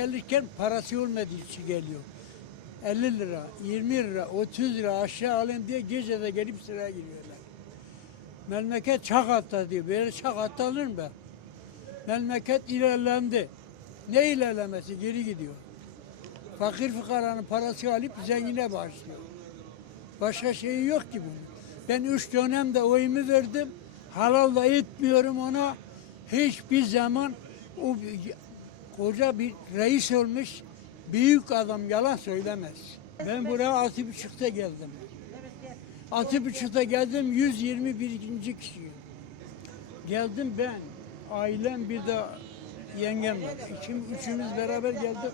Gelirken parası olmadığı için geliyor. 50 lira, 20 lira, 30 lira aşağı alın diye gecede gelip sıraya giriyorlar. Memleket çak atla diyor. Böyle çak atlanır mı? Memleket ilerlendi. Ne ilerlemesi? Geri gidiyor. Fakir fukaranın parası alıp zengine başlıyor. Başka şeyi yok ki bunun. Ben üç dönemde oyumu verdim. Halal da etmiyorum ona. Hiçbir zaman o koca bir reis olmuş büyük adam yalan söylemez. Ben buraya altı buçukta geldim. Altı buçukta geldim 121. kişiyim. Geldim ben, ailem bir de yengem var. İkim, üçümüz beraber geldik.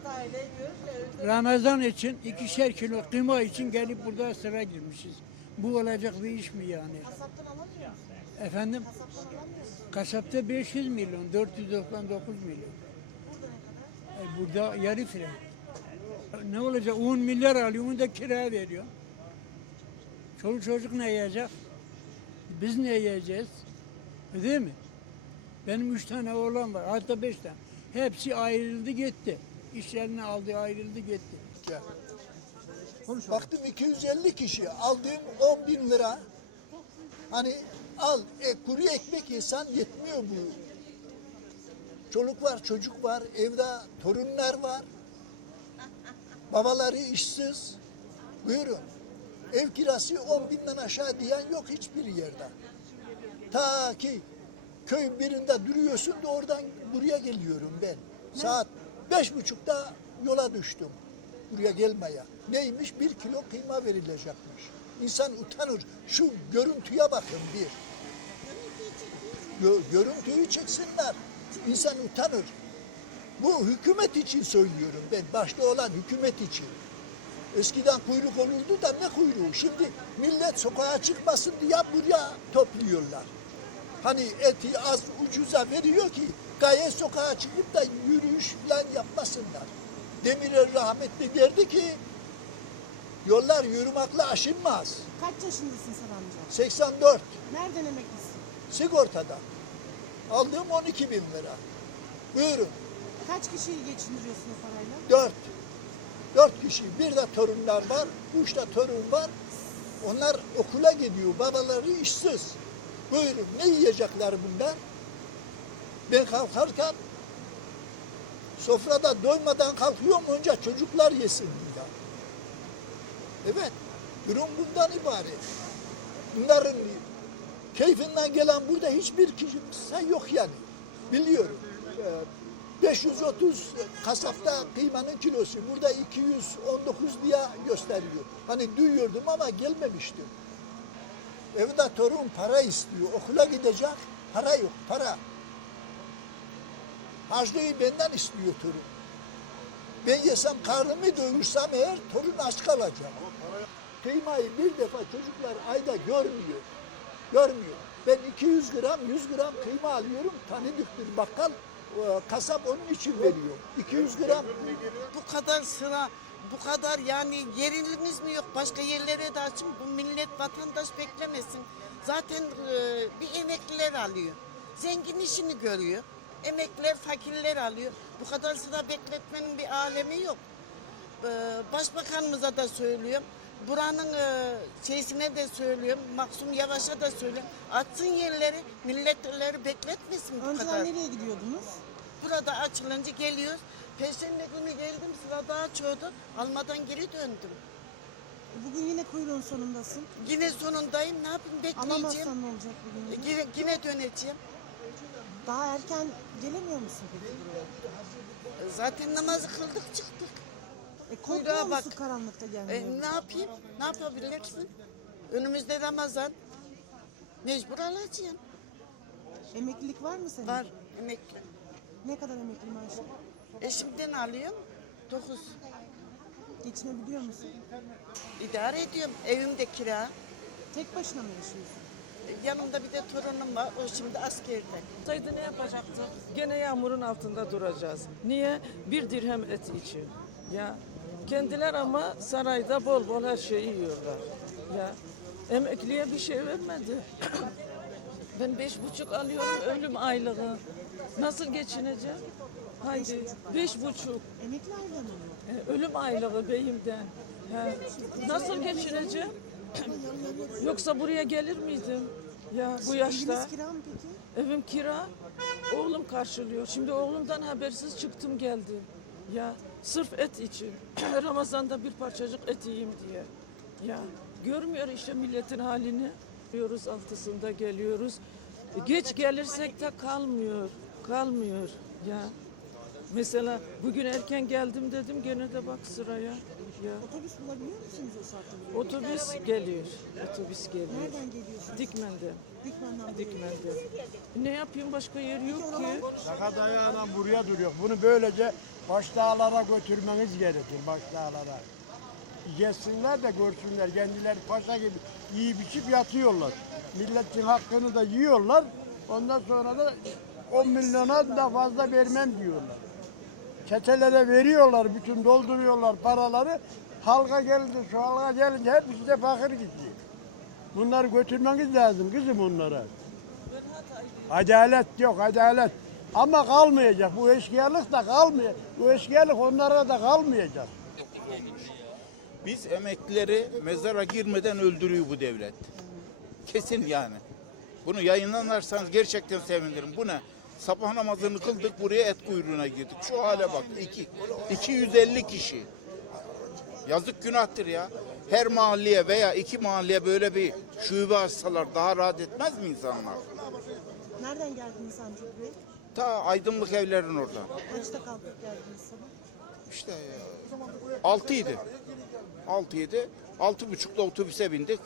Ramazan için ikişer kilo kıyma için gelip burada sıra girmişiz. Bu olacak bir iş mi yani? Efendim? Kasapta 500 milyon, 499 milyon. E burada yarı fire. Ne olacak? 10 milyar alıyor, onu da kiraya veriyor. Çoluk çocuk ne yiyecek? Biz ne yiyeceğiz? Değil mi? Benim üç tane oğlan var, hatta beş tane. Hepsi ayrıldı gitti. İşlerini aldı, ayrıldı gitti. Baktım 250 kişi aldığım 10 bin lira. Hani al e, kuru ekmek yesen yetmiyor bu. Çoluk var, çocuk var, evde torunlar var. Babaları işsiz. Buyurun. Ev kirası 10 binden aşağı diyen yok hiçbir yerde. Ta ki köy birinde duruyorsun da oradan buraya geliyorum ben. Saat beş buçukta yola düştüm buraya gelmeye. Neymiş? Bir kilo kıyma verilecekmiş. İnsan utanır. Şu görüntüye bakın bir. Gö- görüntüyü çeksinler. İnsan utanır. Bu hükümet için söylüyorum ben. Başta olan hükümet için. Eskiden kuyruk olurdu da ne kuyruğu? Şimdi millet sokağa çıkmasın diye buraya topluyorlar. Hani eti az ucuza veriyor ki gaye sokağa çıkıp da yürüyüş falan yapmasınlar. Demirel rahmetli derdi ki yollar yürümekle aşınmaz. Kaç yaşındasın sen amca? 84 Nereden emeklisin? sigortada. Aldığım 12 bin lira. Buyurun. Kaç kişiyi geçindiriyorsun o parayla? 4. 4 kişi. Bir de torunlar var. Üç de torun var. Onlar okula gidiyor. Babaları işsiz. Buyurun. Ne yiyecekler bunlar? Ben kalkarken sofrada doymadan kalkıyorum önce çocuklar yesin diye. Evet. Durum bundan ibaret. Bunların keyfinden gelen burada hiçbir kimse yok yani. Biliyorum. Ee, 530 kasapta kıymanın kilosu. Burada 219 diye gösteriyor. Hani duyuyordum ama gelmemiştim. Evde torun para istiyor. Okula gidecek. Para yok. Para. Harçlığı benden istiyor torun. Ben yesem karnımı doyursam eğer torun aç kalacak. Kıymayı bir defa çocuklar ayda görmüyor. Görmüyor. Ben 200 gram, 100 gram kıyma alıyorum. Tanıdıktır bakkal. e, Kasap onun için veriyor. 200 gram. bu kadar sıra, bu kadar yani yerimiz mi yok? Başka yerlere de açın. Bu millet vatandaş beklemesin. Zaten e, bir emekliler alıyor. Zengin işini görüyor. Emekliler fakirler alıyor. Bu kadar sıra bekletmenin bir alemi yok. E, başbakanımıza da söylüyorum. Buranın e, şeysine de söylüyorum. Maksum Yavaş'a da söylüyorum. Açsın yerleri, milletleri bekletmesin bu Önceden kadar. nereye gidiyordunuz? Burada açılınca geliyoruz. Perşembe günü geldim sıra daha çoğdu. Almadan geri döndüm. Bugün yine kuyruğun sonundasın. Yine sonundayım. Ne yapayım bekleyeceğim. Alamazsan ne olacak bugün? yine? Yine, yine döneceğim. Daha erken gelemiyor musun peki buraya? Zaten namazı kıldık çıktık. E Kuyruğa korkmuyor musun bak. karanlıkta gelmeye? E, ne yapayım? Ne yapabilirsin? Önümüzde Ramazan. Mecbur alacağım. Emeklilik var mı senin? Var emekli. Ne kadar emekli maaşı? Eşimden alıyorum. Dokuz. Geçinebiliyor musun? İdare ediyorum. Evimde kira. Tek başına mı yaşıyorsun? E, Yanımda bir de torunum var. O şimdi askerde. Saydı ne yapacaktı? Gene yağmurun altında duracağız. Niye? Bir dirhem et için. Ya kendiler ama sarayda bol bol her şeyi yiyorlar. Ya emekliye bir şey vermedi. ben beş buçuk alıyorum ölüm aylığı. Nasıl geçineceğim? Haydi beş buçuk. Emekli aylığı mı? E, Ölüm aylığı beyimden. Ya, nasıl geçineceğim? Yoksa buraya gelir miydim? Ya bu yaşta. Eviniz kira mı peki? Evim kira. Oğlum karşılıyor. Şimdi oğlumdan habersiz çıktım geldim. Ya sırf et için. Ramazan'da bir parçacık et yiyeyim diye. Ya görmüyor işte milletin halini. Diyoruz altısında geliyoruz. E, Geç gelirsek de kalmıyor. Kalmıyor. Ya mesela bugün erken geldim dedim gene de bak sıraya. Ya Otobüs bulabiliyor musunuz o saatte? otobüs geliyor. Otobüs geliyor. Nereden geliyorsunuz? Dikmen'de. Dikmen'den. Dikmen'de. Ne yapayım başka yer yok ki. Sakat ayağıyla buraya duruyor. Bunu böylece başdağlara götürmeniz gerekir. Başdağlara. Yesinler de görsünler. Kendileri paşa gibi yiyip içip yatıyorlar. Milletin hakkını da yiyorlar. Ondan sonra da 10 milyona da fazla vermem diyorlar. Çetelere veriyorlar, bütün dolduruyorlar paraları. Halka geldi, şu halka gelince hepsi de fakir gidiyor. Bunları götürmeniz lazım kızım onlara. Adalet yok, adalet. Ama kalmayacak. Bu eşkıyalık da kalmayacak. Bu eşkıyalık onlara da kalmayacak. Biz emeklileri mezara girmeden öldürüyor bu devlet. Kesin yani. Bunu yayınlanırsanız gerçekten sevinirim. Bu ne? Sabah namazını kıldık buraya et kuyruğuna girdik. Şu hale bak. iki, 250 kişi. Yazık günahtır ya. Her mahalleye veya iki mahalleye böyle bir şube açsalar daha rahat etmez mi insanlar? Nereden geldiniz Sancuk Bey? Ta aydınlık evlerin orada. Kaçta kalkıp geldiniz sabah? İşte altıydı. Altıydı. Altı buçukta otobüse bindik.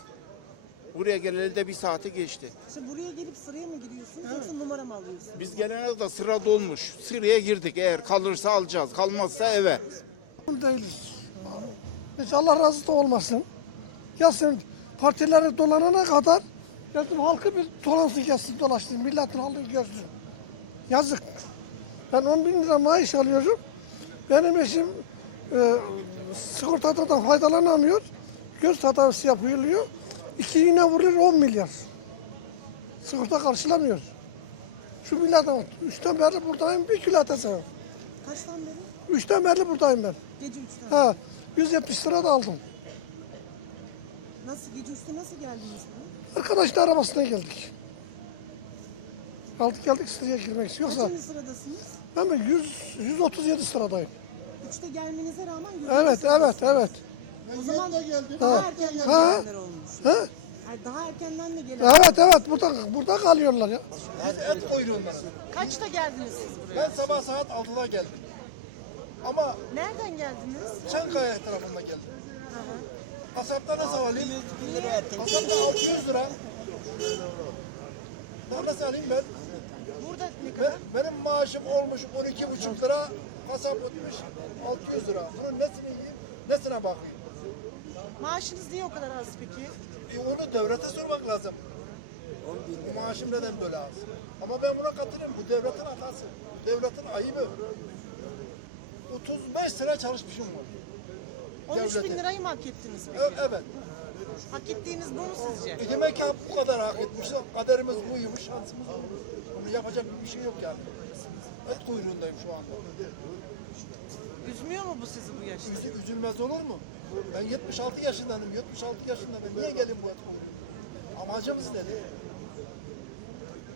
Buraya geleli de bir saati geçti. İşte buraya gelip sıraya mı giriyorsunuz yoksa numara mı alıyorsunuz? Biz gelene de sıra dolmuş. Sıraya girdik. Eğer kalırsa alacağız. Kalmazsa eve. değiliz. Biz Allah razı da olmasın. Gelsin partileri dolanana kadar gelsin halkı bir dolansın gelsin dolaşsın. Milletin halini görsün. Yazık. Ben 10 bin lira maaş alıyorum. Benim eşim e, sigortadan faydalanamıyor. Göz tedavisi yapılıyor. İki iğne vuruyor 10 milyar. Sigorta karşılamıyor. Şu milletten üçten beri buradayım bir kilo atasın. Kaçtan beri? Üçten beri buradayım ben. Gece üçten. Ha, 170 lira da aldım. Nasıl gece üçte nasıl geldiniz? Arkadaşlar arabasına geldik. Aldık geldik sıraya girmek için. Yoksa Kaçıncı sıradasınız? ben de 100, 137 sıradayım. Üçte gelmenize rağmen yürüyüş Evet, evet, evet. O zaman daha Ha. erkenden Ha. gelenler olmuş. Ha? Ay, daha erkenden de gelen. Evet, evet. Burada, burada kalıyorlar ya. Et kuyruğundan. Kaçta geldiniz siz buraya? Ben sabah saat 6'da geldim. Ama Nereden geldiniz? Çankaya tarafında geldim. Kasapta nasıl alayım? Kasapta 600 lira. Ben nasıl alayım ben? Burada ne ben kadar? Benim maaşım olmuş 12,5 lira. Kasap ötmüş 600 lira. Bunun nesini yiyeyim, nesine bakayım? Maaşınız niye o kadar az peki? E onu devlete sormak lazım. Bu maaşım neden böyle az? Ama ben buna katılırım. Bu devletin hatası. Devletin ayıbı. 35 sene çalışmışım var. 13 bin Devlete. lirayı mı hak ettiniz peki? E- Evet. Hak ettiğiniz bu mu sizce? E demek ki bu kadar hak etmişler. Kaderimiz buymuş, şansımız bu. Bunu yapacak bir şey yok yani. Et kuyruğundayım şu anda. Üzmüyor mu bu sizi bu yaşta? Üzü, üzülmez olur mu? Ben 76 yaşındayım. 76 yaşında ben niye geleyim bu et kuyruğuna? Amacımız ne?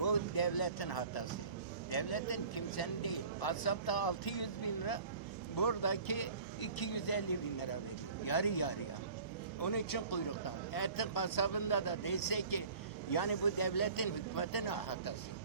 Bu devletin hatası. Devletin kimsenin değil. WhatsApp'ta 600 bin lira, buradaki 250 bin lira veriyor. Yarı yarıya. Onun için kuyrukta. Etin kasabında da dese ki yani bu devletin hükümetin hatası.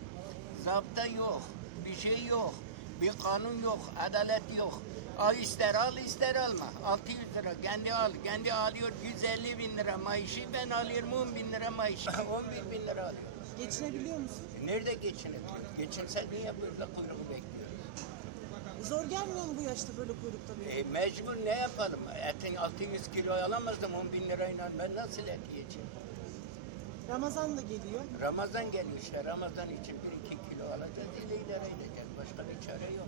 Zapta yok, bir şey yok, bir kanun yok, adalet yok. Al ister al ister alma. 600 lira kendi al, kendi alıyor 150 bin lira maaşı ben alıyorum 10 bin lira maaşı. 11 bin lira alıyor. Geçinebiliyor musun? Nerede geçinebiliyor? Geçinse niye burada kuyruğu bekliyor? Zor gelmiyor mu bu yaşta böyle kuyrukta bir? E, mecbur ne yapalım? Etin 600 kilo alamazdım 10 bin lirayla ben nasıl et yiyeceğim? Ramazan da geliyor. Ramazan geliyor işte Ramazan için 1-2 kilo alacağız ile idare edeceğiz. Başka bir çare yok.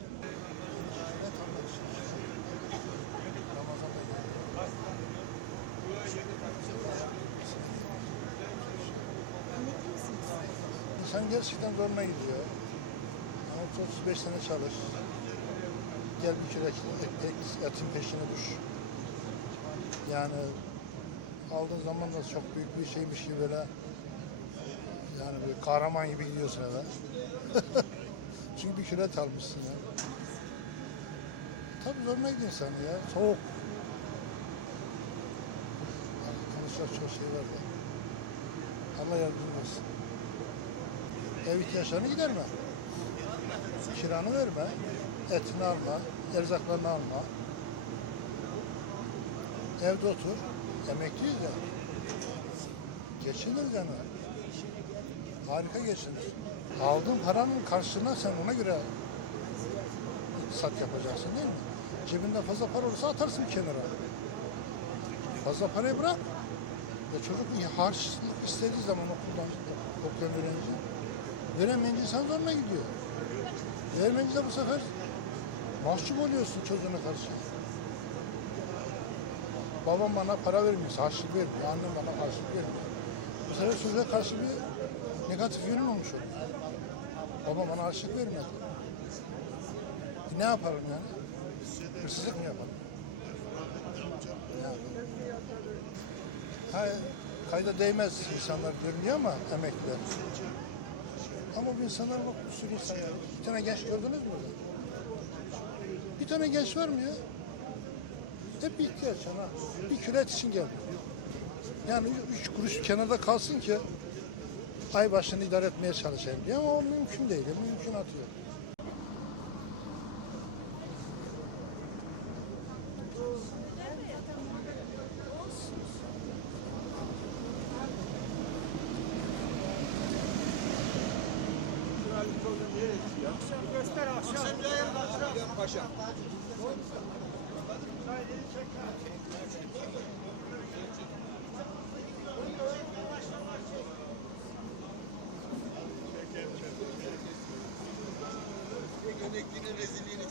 İnsan gerçekten zoruna gidiyor. Ama 35 sene çalış. gel bir kere et, etin peşine düş. Yani aldığın zaman da çok büyük bir şeymiş gibi böyle yani bir kahraman gibi gidiyorsun eve. Çünkü bir kilo et almışsın ya. Tabii zoruna gidiyor insan ya. Soğuk. Yani konuşacak çok şey var da. Allah yardımcın olsun. Ev ihtiyaçlarını giderme. Kiranı verme. Etini alma. Erzaklarını alma. Evde otur. Emekliyiz ya. Geçinir yani. Harika geçinir. Aldığın paranın karşılığına sen ona göre sat yapacaksın değil mi? Cebinde fazla para olursa atarsın kenara. Fazla parayı bırak. Ya çocuk harç istediği zaman okuldan okuyan öğrenci veremeyince insan zoruna gidiyor. Vermeyince de bu sefer mahcup oluyorsun çocuğuna karşı. Babam bana para vermiyor, harçlık vermiyor. Annem bana harçlık vermiyor. Bu sefer çocuğa karşı bir negatif yönün olmuş oluyor. Babam bana harçlık vermedi. E ne yapalım yani? Hırsızlık mı yapalım? Yapalım? Ha, kayda değmez insanlar görünüyor ama emekliler. Ama bu insanlar bak bir sürü insan. Bir tane genç gördünüz mü burada? Bir tane genç var mı ya? Hep ihtiyaç ana. Bir kilo et için geldi. Yani üç kuruş kenarda kalsın ki ay başını idare etmeye çalışayım diye ama o mümkün değil. Mümkün atıyor. emeklinin rezilliğini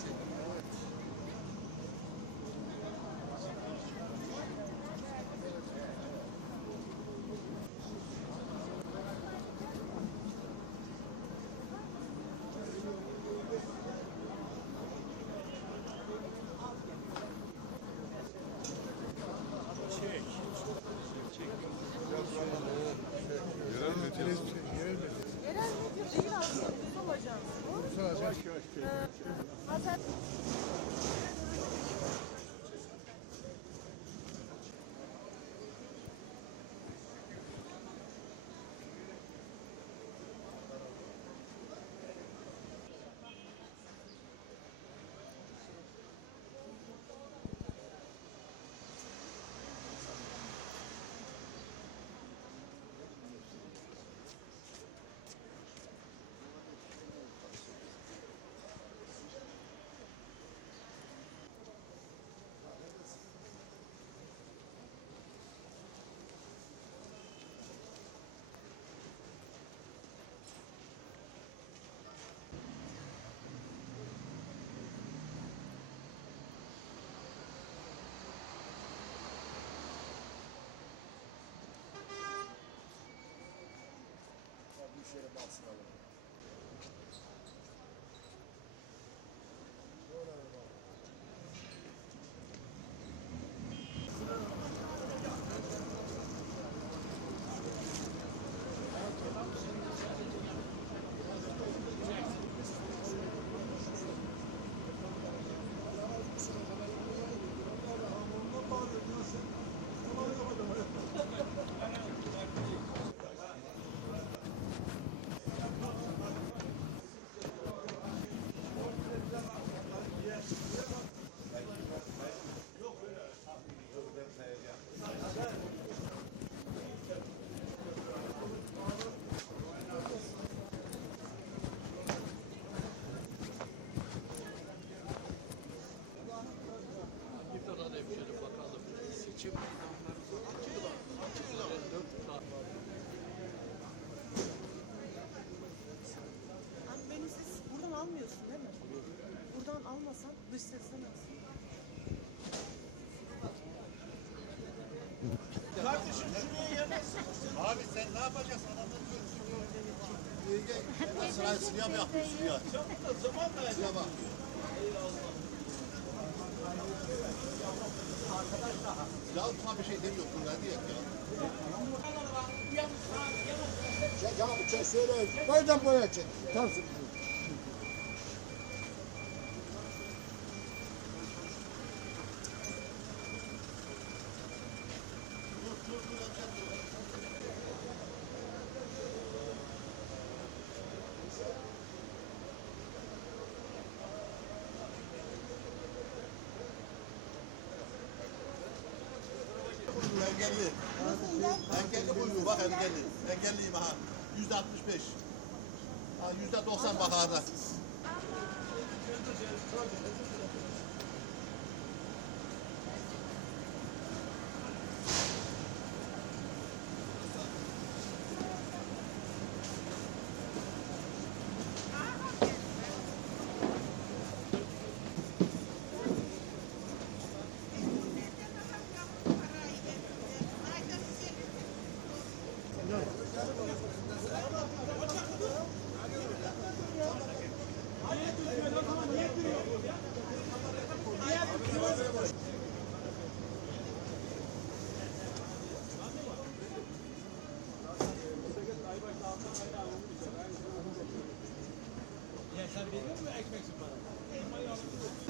Hazır. Abi kardeşim şuraya yanarsın. Abi sen ne yapacaksın? Adamın görürsün. Sırayı siyah mı yapıyorsun ya? Zaman da Siyah bak. Ya ufak bir şey demiyor. Bunlar diye ya. Ya ya bu çek söyle. Boydan boya çek. Tarzı. Engelli. Engelli buyuruyor bak engelli. Engelliyim ha. Yüzde 65. Ha, yüzde 90 bakarda. Benim mi eigenlijk sıfırı?